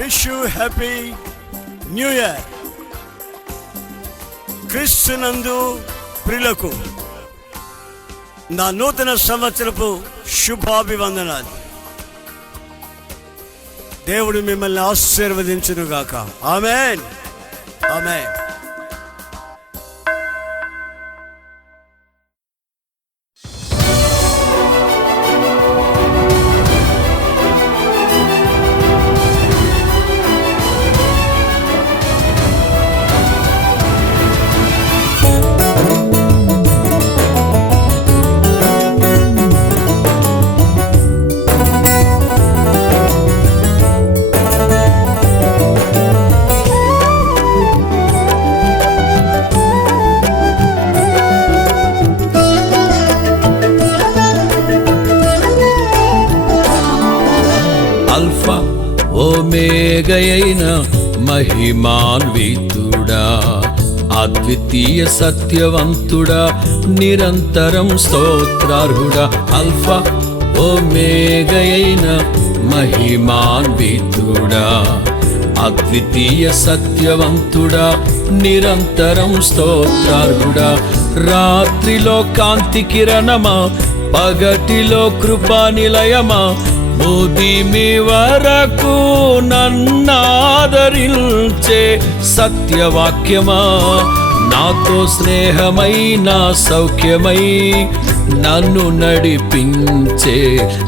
Wish you happy new year. క్రీస్తునందు ప్రియులకు నా నూతన సంవత్సరపు శుభాభివందనాలు. దేవుడు మిమ్మల్ని ఆశీర్వదించునుగాక. ఆమేన్, ఆమేన్. అల్ఫా ఓమేగయైన మహిమాన్వితుడా, అద్వితీయ సత్యవంతుడా, నిరంతరం స్తోత్రార్హుడా. అల్ఫా ఓమేగయైన మహిమాన్వితుడా, అద్వితీయ సత్యవంతుడా, నిరంతరం స్తోత్రార్హుడా. రాత్రిలో కాంతి కిరణమా, పగటిలో కృపా నిలయమా, ముదిమి వరకు నన్నాదరించే సత్యవాక్యమా, నాతో స్నేహమై నా సౌఖ్యమై నన్ను నడిపించే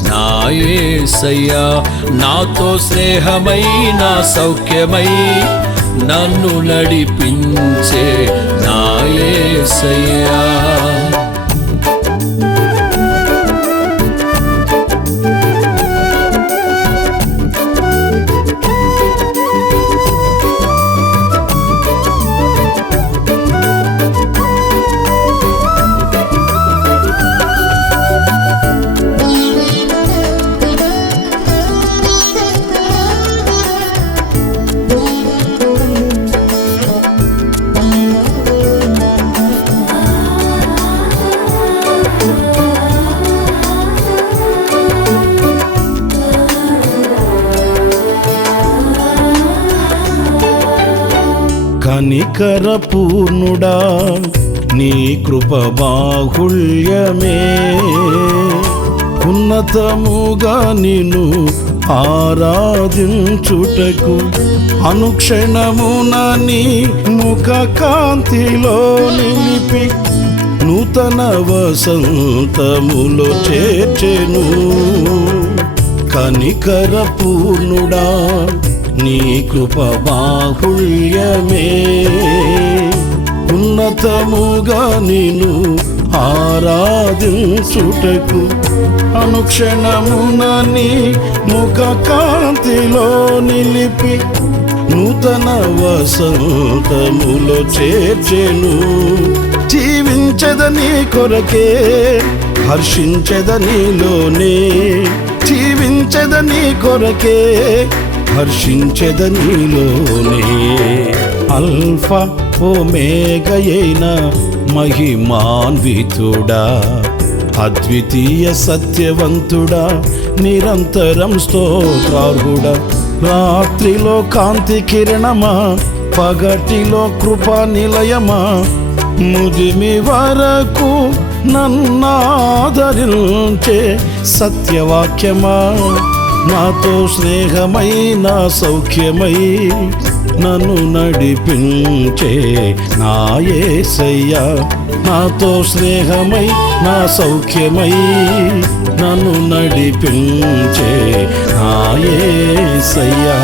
నా యేసయ్యా. నాతో స్నేహమై నా సౌఖ్యమై నన్ను నడిపించే నా యేసయ్యా. కనికర పూర్ణుడా, నీ కృప బాహుళ్యమే, ఉన్నతముగా నిన్ను ఆరాధించుటకు అనుక్షణమున నీ ముఖ కాంతిలో నిలిపి నూతన వసంతములో చేర్చెను. కనికర పూర్ణుడా, నీ కృప బాహుళ్యమే, ఉన్నతముగా నిన్ను ఆరాధించుటకు అనుక్షణమున నీ ముఖ కాంతిలో నిలిపి నూతన వసంతములో చేర్చెను. జీవించదని కొరకే హర్షించదనిలోనే, జీవించదని కొరకే హర్షించదనిలోనే. అల్ఫా ఓమేగయైన మహిమాన్వితుడా, అద్వితీయ సత్యవంతుడా, నిరంతరం స్తోత్రార్హుడా. రాత్రిలో కాంతి కిరణమా, పగటిలో కృపా నిలయమా, ముదిమి వరకు నన్నాదరించే సత్యవాక్యమా, నాతో స్నేహమై నా సౌఖ్యమై నన్ను నడిపించే నా యేసయ్యా. నాతో స్నేహమై నా సౌఖ్యమై నన్ను నడిపించే నా యేసయ్యా.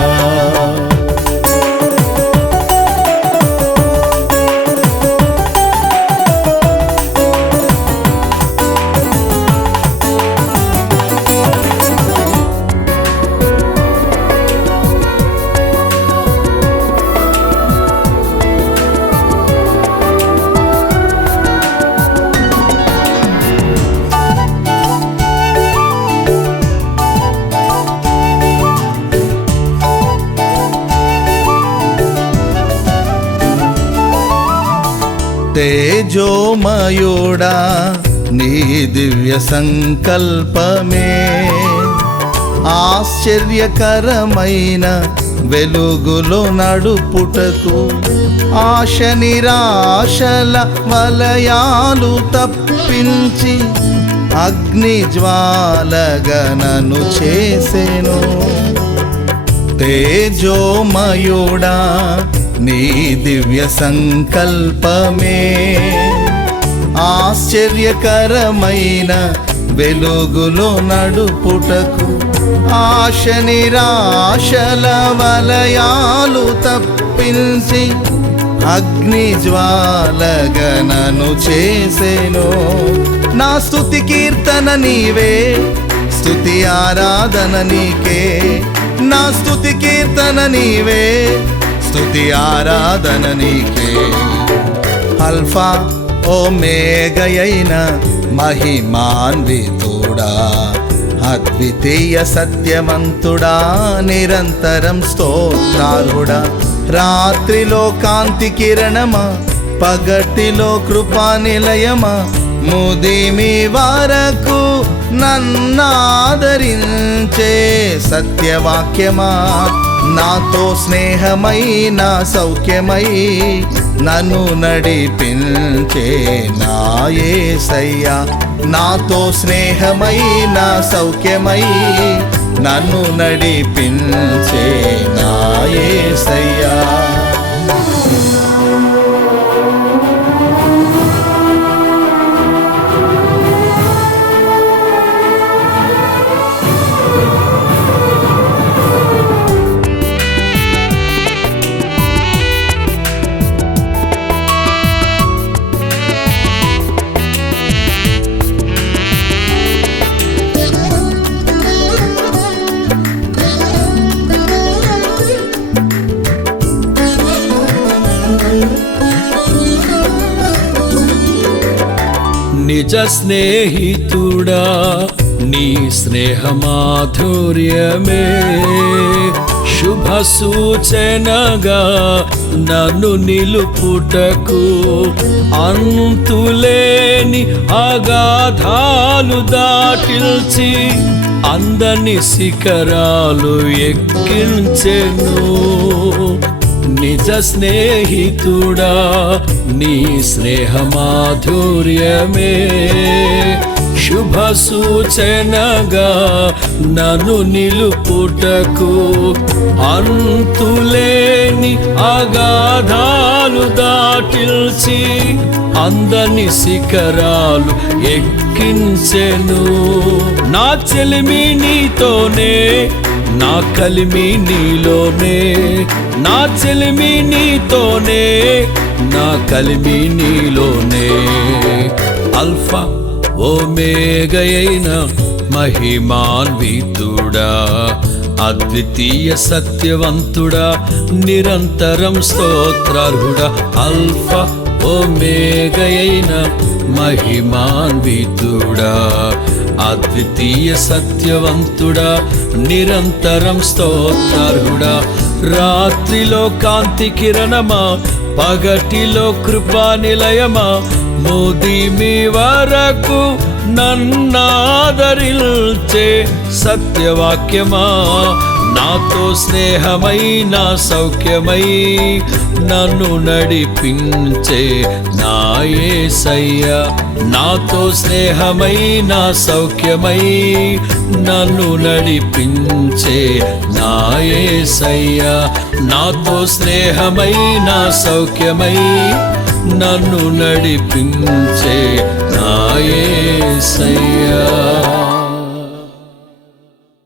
తేజోమయుడా, నీ దివ్య సంకల్పమే ఆశ్చర్యకరమైన వెలుగులో నడుపుటకు ఆశ నిరాశల వలయాలు తప్పించి అగ్ని జ్వాలగా నన్ను చేసెను. తేజోమయుడా నీ దివ్య సంకల్పమే ఆశ్చర్యకరమైన వెలుగులో నడుపుటకు ఆశ నిరాశల వలయాలు తప్పించి అగ్ని జ్వాలగా నన్ను చేసెను. నా స్తుతి కీర్తన నీవే, స్తుతి ఆరాధన నీకే. నా స్తుతి కీర్తన నీవే, స్తుతి ఆరాధన నీకే. అల్ఫా ఓమేగయైన మహిమాన్వితుడా, అద్వితీయ సత్యవంతుడా, నిరంతరం స్తోత్రార్హుడా. రాత్రిలో కాంతి కిరణమా, పగటిలో కృపా నిలయమా, ముదిమి వరకు నన్నాదరించే సత్యవాక్యమా, నాతో స్నేహమై నా సౌఖ్యమై నన్ను నడిపించే నా యేసయ్యా. నాతో స్నేహమై నా సౌఖ్యమై నన్ను నడిపించే నా యేసయ్యా. నిజ స్నేహితుడా నీ స్నేహమాధుర్యమే శుభ సూచనగా నన్ను నిలుపుటకు అంతులేని అగాధాలు దాటిల్చి అందని శిఖరాలు ఎక్కించెను. నిజ స్నేహితుడా నీ స్నేహమాధుర్యమే శుభ సూచనగా నన్ను నిలుపుటకు అంతులేని అగాధాలు దాటిల్చి అందని శిఖరాలు ఎక్కించెను. నా చెలిమి నీతోనే, నా కలిమి నీలోనే. నా చెలిమి నీతోనే, నా కలిమి నీలోనే. అల్ఫా ఓమేగయైన మహిమాన్వితుడా, అద్వితీయ సత్యవంతుడా, నిరంతరం స్తోత్రార్హుడా. అల్ఫా ఓమేగయైన మహిమాన్వితుడా, అద్వితీయ సత్యవంతుడా, నిరంతరం స్తోత్రార్హుడా. రాత్రిలో కాంతి కిరణమా, పగటిలో కృపా నిలయమా, ముదిమి వరకు నన్నాదరించే సత్యవాక్యమా, నాతో స్నేహమై నా సౌఖ్యమై నన్ను నడిపించే నా యేసయ్యా. నాతో స్నేహమై నా సౌఖ్యమై నన్ను నడిపించే నా యేసయ్యా. నాతో స్నేహమై నా సౌఖ్యమై నన్ను నడిపించే నా యేసయ్యా.